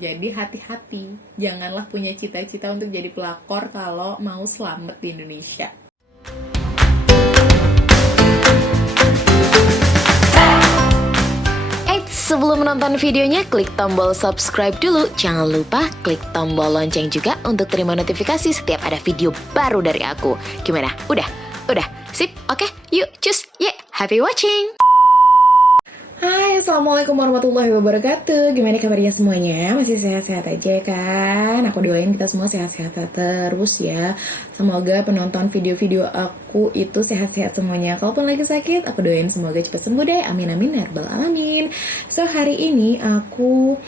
Jadi hati-hati, janganlah punya cita-cita untuk jadi pelakor kalau mau selamat di Indonesia. Sebelum menonton videonya, klik tombol subscribe dulu. Jangan lupa klik tombol lonceng juga untuk terima notifikasi setiap ada video baru dari aku. Gimana? Udah? Sip? Oke, yuk, cus, happy watching! Hai, Assalamualaikum warahmatullahi wabarakatuh. Gimana kabarnya semuanya? Masih sehat-sehat aja kan? Aku doain kita semua sehat-sehat terus ya. Semoga penonton video-video aku itu sehat-sehat semuanya. Kalaupun lagi sakit, aku doain semoga cepat sembuh deh. Amin amin ya rabbal alamin. So, hari ini aku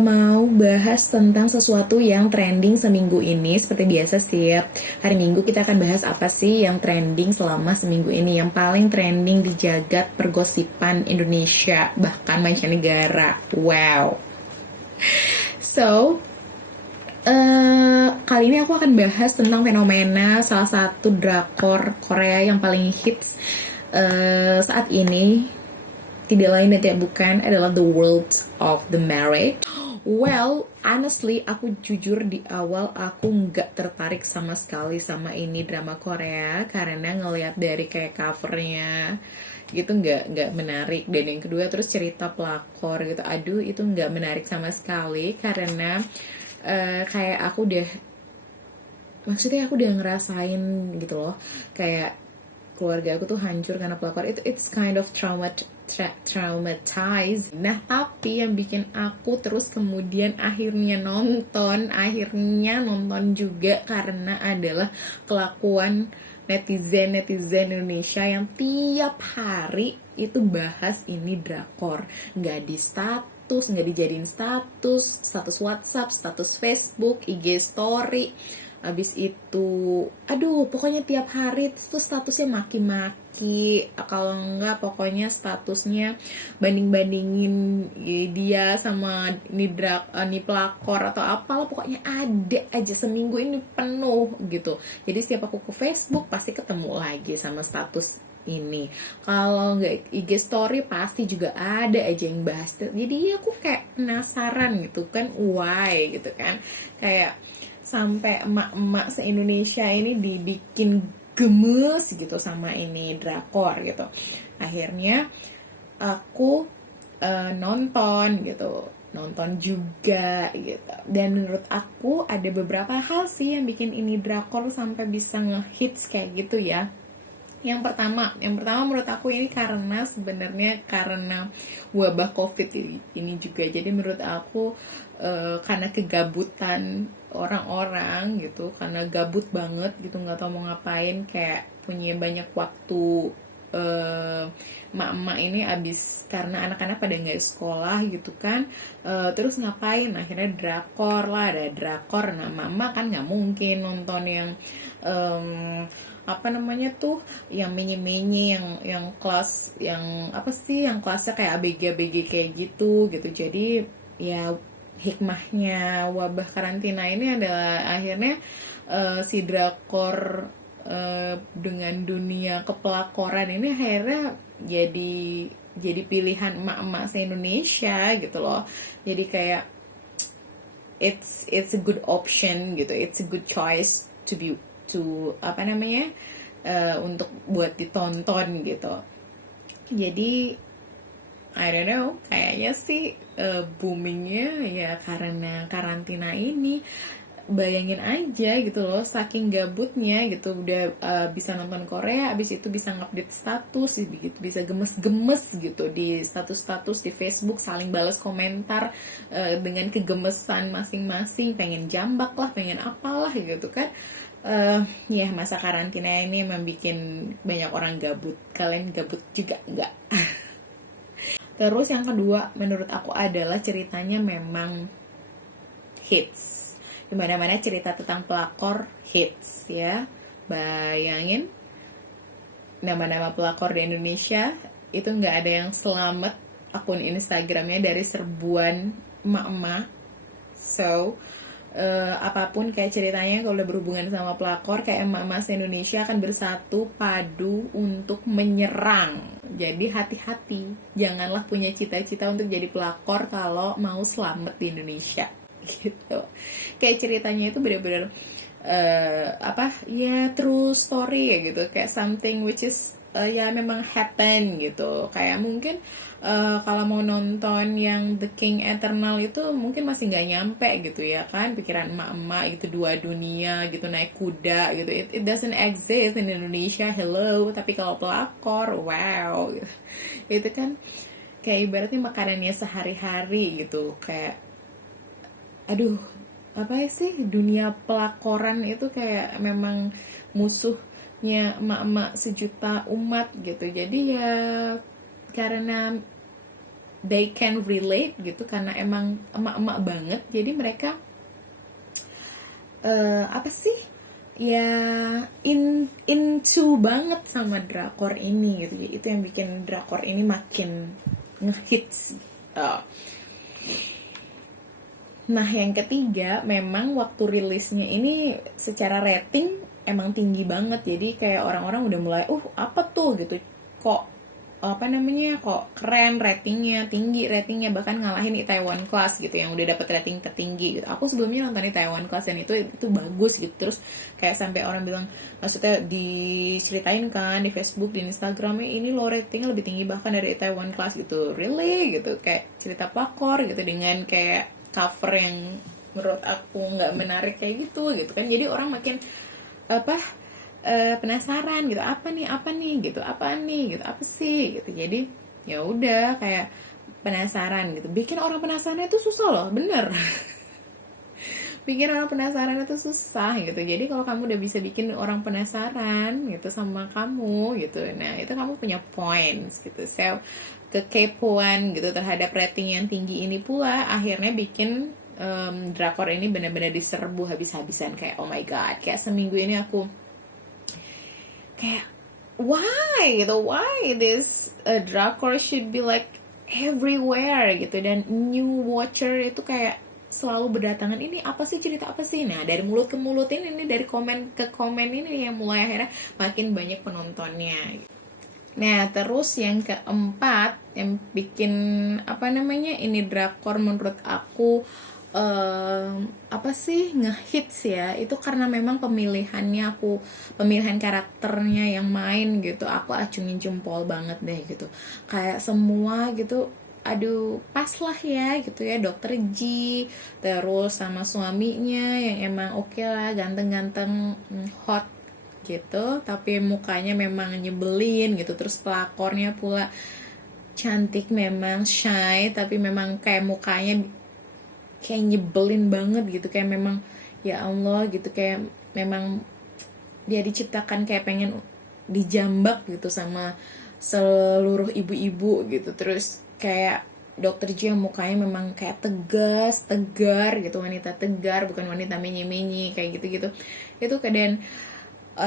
mau bahas tentang sesuatu yang trending seminggu ini. Seperti biasa setiap hari Minggu kita akan bahas apa sih yang trending selama seminggu ini, yang paling trending di jagat pergosipan Indonesia bahkan mancanegara. Wow. So kali ini aku akan bahas tentang fenomena salah satu drakor Korea yang paling hits saat ini. Tidak lain dan tidak bukan adalah The World of the Married. Well, honestly, aku jujur di awal aku nggak tertarik sama sekali sama ini drama Korea karena ngelihat dari kayak covernya gitu nggak menarik. Dan yang kedua terus cerita pelakor gitu, aduh itu nggak menarik sama sekali karena kayak aku udah ngerasain gitu loh, kayak keluarga aku tuh hancur karena pelakor itu. It's kind of traumatized. Nah, tapi yang bikin aku terus kemudian akhirnya nonton juga karena adalah kelakuan netizen Indonesia yang tiap hari itu bahas ini drakor. Nggak dijadiin status WhatsApp, status Facebook, IG story. Abis itu, aduh, pokoknya tiap hari tuh statusnya maki-maki. Kalau enggak, pokoknya statusnya banding-bandingin dia sama ini pelakor atau apalah. Pokoknya ada aja, seminggu ini penuh gitu. Jadi setiap aku ke Facebook pasti ketemu lagi sama status ini. Kalau nggak IG story pasti juga ada aja yang bahas. Jadi aku kayak penasaran gitu kan, why gitu kan. Kayak sampai emak-emak se-Indonesia ini dibikin gemes gitu sama ini drakor gitu. Akhirnya aku nonton juga gitu. Dan menurut aku ada beberapa hal sih yang bikin ini drakor sampai bisa ngehits kayak gitu ya. Yang pertama menurut aku ini sebenarnya karena wabah COVID ini juga. Jadi menurut aku karena kegabutan orang-orang gitu, karena gabut banget gitu, nggak tahu mau ngapain, kayak punya banyak waktu. Emak-emak ini abis karena anak-anak pada nggak sekolah gitu kan, terus ngapain, akhirnya ada drakor. Nah, mama kan nggak mungkin nonton yang yang menye-menye, yang kelas, yang apa sih, yang kelasnya kayak ABG kayak gitu. Jadi ya hikmahnya wabah karantina ini adalah akhirnya si drakor dengan dunia kepelakoran ini akhirnya jadi pilihan emak-emak se-Indonesia gitu loh. Jadi kayak it's a good option gitu, it's a good choice untuk buat ditonton gitu. Jadi I don't know, kayaknya sih boomingnya ya karena karantina ini. Bayangin aja gitu loh, saking gabutnya gitu, udah bisa nonton Korea, abis itu bisa ngupdate status gitu, bisa gemes-gemes gitu di status-status di Facebook, saling balas komentar dengan kegemesan masing-masing, pengen jambak lah, pengen apalah gitu kan. Ya masa karantina ini memang bikin banyak orang gabut. Kalian gabut juga enggak? Terus yang kedua menurut aku adalah ceritanya memang hits. Dimana-mana cerita tentang pelakor hits ya. Bayangin, nama-nama pelakor di Indonesia itu nggak ada yang selamat akun Instagramnya dari serbuan emak-emak. So apapun kayak ceritanya kalau udah berhubungan sama pelakor, kayak emak-emak Indonesia akan bersatu padu untuk menyerang. Jadi hati-hati, janganlah punya cita-cita untuk jadi pelakor kalau mau selamat di Indonesia gitu. Kayak ceritanya itu benar-benar apa ya, true story ya gitu, kayak something which is ya memang happen gitu. Kayak mungkin kalau mau nonton yang The King Eternal itu mungkin masih nggak nyampe gitu ya kan, pikiran emak-emak gitu, dua dunia gitu naik kuda gitu, it doesn't exist in Indonesia, hello. Tapi kalau pelakor, wow gitu. Itu kan kayak ibaratnya makanannya sehari-hari gitu, kayak aduh, apa sih, dunia pelakoran itu kayak memang musuhnya emak-emak sejuta umat gitu. Jadi ya karena they can relate gitu, karena emang emak-emak banget, jadi mereka apa sih ya, into banget sama drakor ini gitu. Itu yang bikin drakor ini makin ngehits. Oh. Nah, yang ketiga, memang waktu rilisnya ini secara rating emang tinggi banget. Jadi kayak orang-orang udah mulai, apa tuh gitu, kok apa namanya, kok keren ratingnya, tinggi ratingnya, bahkan ngalahin Itaewon Class gitu yang udah dapet rating tertinggi gitu. Aku sebelumnya nonton Itaewon Class dan itu bagus gitu. Terus kayak sampai orang bilang, maksudnya diceritain kan di Facebook, di Instagramnya, ini low ratingnya lebih tinggi bahkan dari Itaewon Class gitu. Really gitu, kayak cerita pelakor gitu dengan kayak cover yang menurut aku nggak menarik kayak gitu kan. Jadi orang makin apa, penasaran gitu, apa nih gitu, apa sih gitu. Jadi ya udah kayak penasaran gitu. Bikin orang penasaran itu susah loh, bener. Bikin orang penasaran itu susah gitu. Jadi kalau kamu udah bisa bikin orang penasaran gitu sama kamu gitu, nah itu kamu punya points gitu. So kekepoan gitu terhadap rating yang tinggi ini pula akhirnya bikin drakor ini benar-benar diserbu habis-habisan. Kayak oh my god, kayak seminggu ini aku kayak why gitu, why this drakor should be like everywhere gitu, dan new watcher itu kayak selalu berdatangan, ini apa sih, cerita apa sih. Nah, dari mulut ke mulut ini dari komen ke komen ini yang mulai akhirnya makin banyak penontonnya. Nah, terus yang keempat yang bikin apa namanya ini drakor menurut aku apa sih ngehits ya, itu karena memang pemilihan karakternya yang main gitu, aku acungin jempol banget deh gitu. Kayak semua gitu, aduh pas lah ya gitu ya. Dokter G, terus sama suaminya yang emang oke lah, ganteng-ganteng, hot gitu, tapi mukanya memang nyebelin gitu. Terus pelakornya pula cantik, memang shy, tapi memang kayak mukanya kayak nyebelin banget gitu, kayak memang ya Allah gitu, kayak memang dia diciptakan kayak pengen dijambak gitu sama seluruh ibu-ibu gitu. Terus kayak Dokter J yang mukanya memang kayak tegar gitu, wanita tegar, bukan wanita menye-menye kayak gitu-gitu. Itu keadaan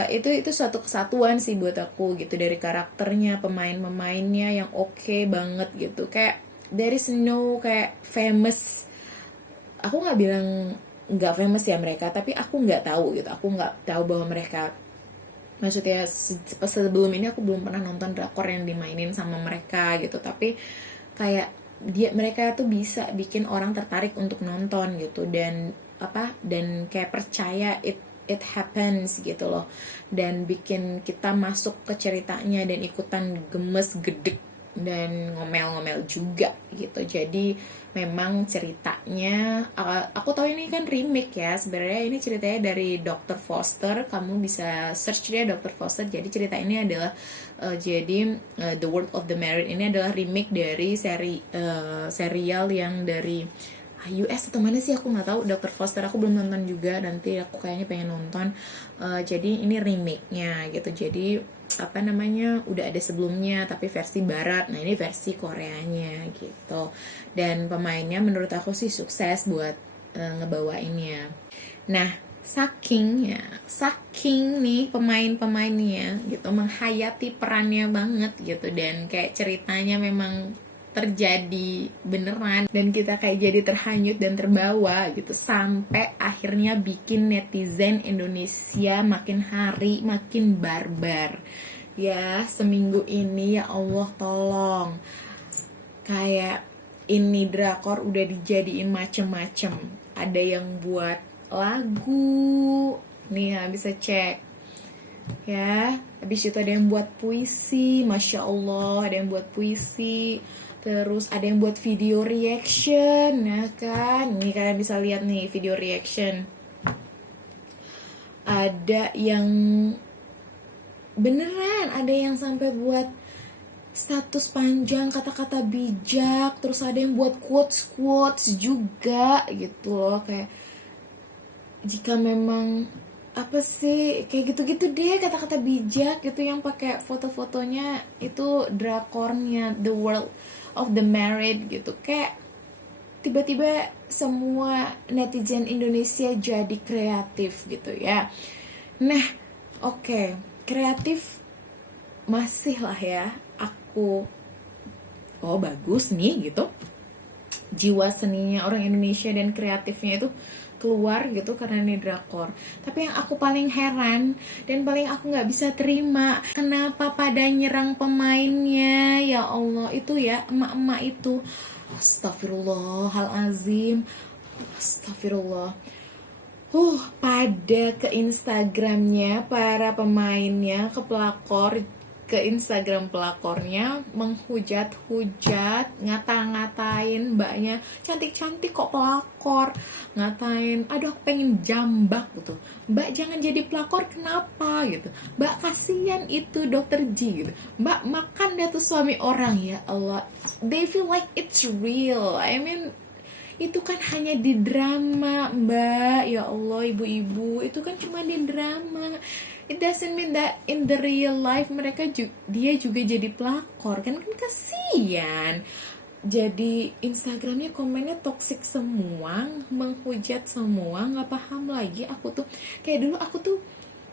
itu suatu kesatuan sih buat aku gitu, dari karakternya, pemainnya yang oke banget gitu. Kayak there is no kayak famous, aku nggak bilang nggak famous ya mereka, tapi aku nggak tahu gitu, aku nggak tahu bahwa mereka, maksudnya sebelum ini aku belum pernah nonton drakor yang dimainin sama mereka gitu. Tapi kayak mereka tuh bisa bikin orang tertarik untuk nonton gitu, dan kayak percaya it happens gitu loh, dan bikin kita masuk ke ceritanya dan ikutan gemes, gedek, dan ngomel-ngomel juga gitu. Jadi memang ceritanya aku tahu ini kan remake ya, sebenarnya ini ceritanya dari Dr. Foster, kamu bisa search dia Dr. Foster. Jadi cerita ini adalah The World of the Married ini adalah remake dari serial yang dari US atau mana sih, aku nggak tahu. Dr. Foster aku belum nonton juga, nanti aku kayaknya pengen nonton. Jadi ini remake-nya gitu. Jadi apa namanya, udah ada sebelumnya tapi versi barat. Nah, ini versi Koreanya gitu. Dan pemainnya menurut aku sih sukses buat ngebawainnya. Nah, saking nih pemain-pemainnya gitu menghayati perannya banget gitu, dan kayak ceritanya memang terjadi beneran, dan kita kayak jadi terhanyut dan terbawa gitu, sampai akhirnya bikin netizen Indonesia makin hari makin barbar. Ya seminggu ini ya Allah tolong, kayak ini drakor udah dijadiin macem-macem. Ada yang buat lagu nih ya, bisa cek ya. Habis itu ada yang buat puisi, Masya Allah, ada yang buat puisi. Terus ada yang buat video reaction, ya kan? Nih kalian bisa lihat nih video reaction. Ada yang beneran, ada yang sampai buat status panjang kata-kata bijak. Terus ada yang buat quotes juga gitu loh. Kayak jika memang apa sih kayak gitu-gitu deh, kata-kata bijak gitu yang pakai foto-fotonya itu drakornya The World of the Married gitu. Kayak tiba-tiba semua netizen Indonesia jadi kreatif gitu ya. Nah, oke, kreatif masih lah ya. Aku bagus nih gitu. Jiwa seninya orang Indonesia dan kreatifnya itu keluar gitu karena ini drakor. Tapi yang aku paling heran dan paling aku nggak bisa terima, kenapa pada nyerang pemainnya? Ya Allah, itu ya emak-emak itu, astagfirullahalazim, astagfirullah. Pada ke Instagramnya para pemainnya, ke pelakor, ke Instagram pelakornya, menghujat-hujat, ngata-ngatain mbaknya, cantik-cantik kok pelakor, ngatain, aduh aku pengen jambak gitu, mbak jangan jadi pelakor kenapa gitu, mbak kasihan itu dokter G gitu, mbak makan deh tuh suami orang. Ya Allah, they feel like it's real. I mean, itu kan hanya di drama mbak. Ya Allah, ibu-ibu, itu kan cuma di drama. It doesn't mean that in the real life dia juga jadi pelakor kan kasihan. Jadi Instagramnya komennya toxic semua, menghujat semua, nggak paham lagi. Aku tuh kayak dulu aku tuh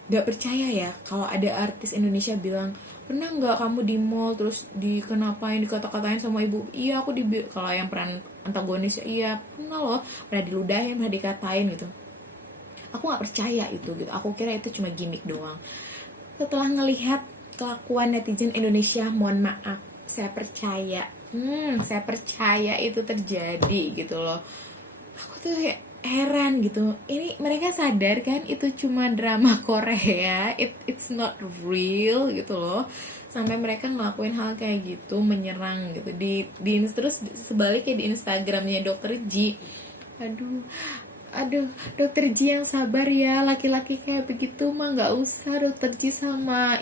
nggak percaya ya kalau ada artis Indonesia bilang, pernah nggak kamu di mall terus dikenapain, dikata-katain sama ibu? Iya aku kalau yang peran antagonis, iya pernah loh, pernah diludahin, pernah dikatain gitu. Aku nggak percaya itu gitu, aku kira itu cuma gimmick doang. Setelah ngelihat kelakuan netizen Indonesia, mohon maaf, saya percaya itu terjadi gitu loh. Aku tuh kayak heran gitu, ini mereka sadar kan itu cuma drama Korea, it's not real gitu loh, sampai mereka ngelakuin hal kayak gitu, menyerang gitu di terus sebaliknya di Instagramnya Dokter G. Aduh, dokter Ji yang sabar ya, laki-laki kayak begitu mah nggak usah dokter Ji sama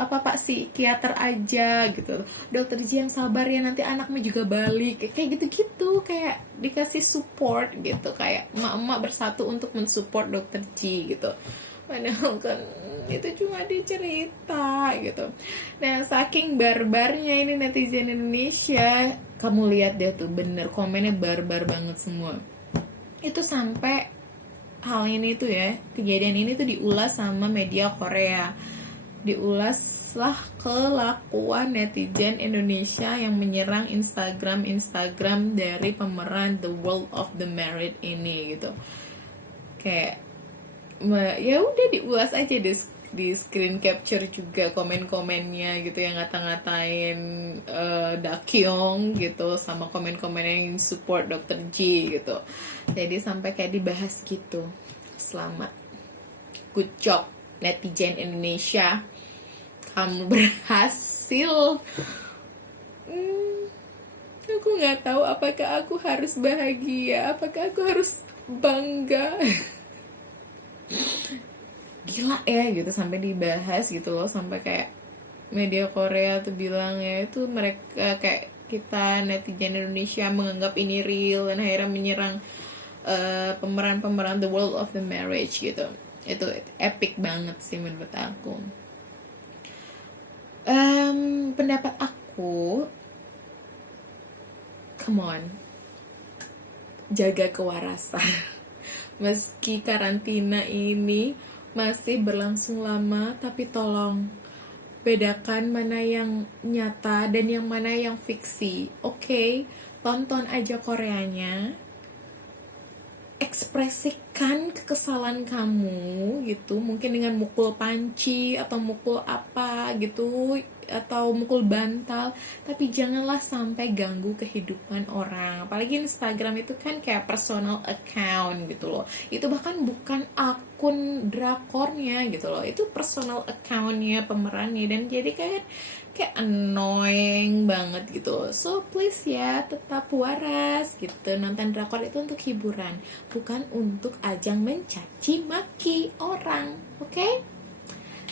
Pak psikiater aja gitu. Dokter Ji yang sabar ya, nanti anaknya juga balik, kayak gitu-gitu, kayak dikasih support gitu, kayak emak-emak bersatu untuk mensupport dokter Ji gitu. Padahal kan itu cuma dicerita gitu. Nah, saking barbarnya ini netizen Indonesia, kamu lihat deh tuh, bener komennya barbar banget semua. Itu sampai hal ini tuh ya, kejadian ini tuh diulas sama media Korea. Diulaslah kelakuan netizen Indonesia yang menyerang Instagram dari pemeran The World of the Married ini gitu. Kayak ya udah diulas aja di screen capture juga komen-komennya gitu, yang ngata-ngatain Dakyong gitu, sama komen-komen yang support Dr. G gitu. Jadi sampai kayak dibahas gitu. Selamat, good job netizen Indonesia, kamu berhasil. Aku nggak tahu apakah aku harus bahagia, apakah aku harus bangga. Gila ya gitu, sampai dibahas gitu loh, sampai kayak media Korea tuh bilang ya itu mereka, kayak kita netizen Indonesia menganggap ini real dan akhirnya menyerang pemeran-pemeran The World of the Marriage gitu. Itu epic banget sih menurut aku. Pendapat aku, come on, jaga kewarasan. Meski karantina ini masih berlangsung lama, tapi tolong bedakan mana yang nyata dan yang mana yang fiksi. Oke, tonton aja Koreanya, ekspresikan kekesalan kamu gitu, mungkin dengan mukul panci atau mukul apa gitu, atau mukul bantal, tapi janganlah sampai ganggu kehidupan orang. Apalagi Instagram itu kan kayak personal account gitu loh, itu bahkan bukan akun drakornya gitu loh, itu personal accountnya pemerannya, dan jadi kayak annoying banget gitu. So please ya, tetap waras gitu. Nonton drakor itu untuk hiburan, bukan untuk ajang mencaci maki orang. Oke?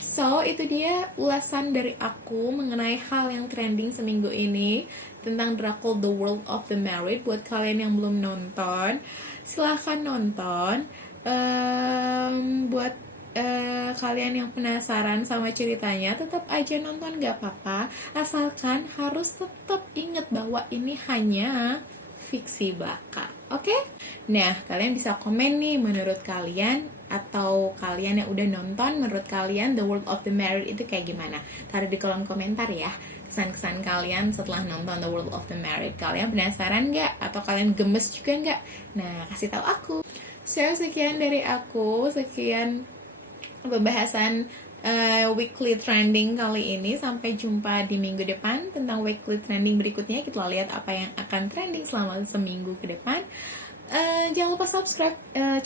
So, itu dia ulasan dari aku mengenai hal yang trending seminggu ini tentang drakor The World of the Married. Buat kalian yang belum nonton, silahkan nonton. Buat kalian yang penasaran sama ceritanya, tetap aja nonton, gak apa-apa, asalkan harus tetap ingat bahwa ini hanya fiksi belaka. Oke? Nah, kalian bisa komen nih menurut kalian, atau kalian yang udah nonton, menurut kalian The World of the Married itu kayak gimana? Taruh di kolom komentar ya kesan-kesan kalian setelah nonton The World of the Married. Kalian penasaran nggak? Atau kalian gemes juga nggak? Nah, kasih tahu aku. So, sekian dari aku, sekian pembahasan weekly trending kali ini. Sampai jumpa di minggu depan tentang weekly trending berikutnya. Kita lihat apa yang akan trending selama seminggu ke depan. Jangan lupa subscribe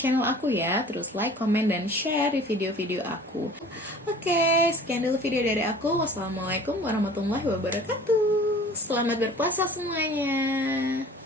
channel aku ya. Terus like, comment, dan share di video-video aku. Oke, sekian dulu video dari aku. Wassalamualaikum warahmatullahi wabarakatuh. Selamat berpuasa semuanya.